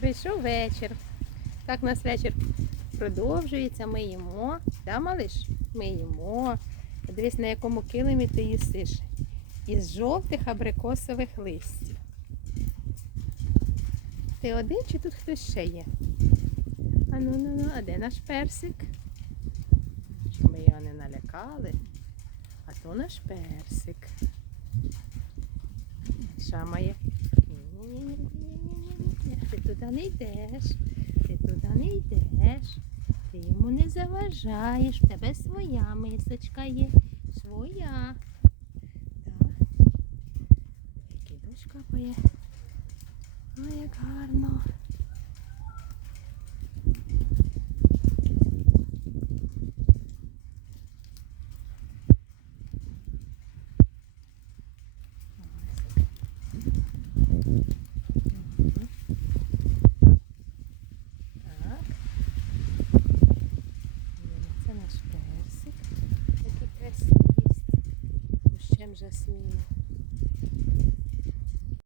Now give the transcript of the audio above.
Прийшов вечір. Так у нас вечір продовжується, ми їмо. Да, малиш? Ми їмо. Дивись, на якому килимі ти їсиш. Із жовтих абрикосових листів. Ти один чи тут хтось ще є? А ну ну ну, а де наш персик? Ми його не налякали. А то наш персик. Шамає. Туди не йдеш. Ти туди не йдеш. Ти йому не заважаєш. В тебе своя мисочка є. Своя. Так. Дощ капає. Ой, як гарно. Так. Це наш персик. Який красивий. Кущем жасміну.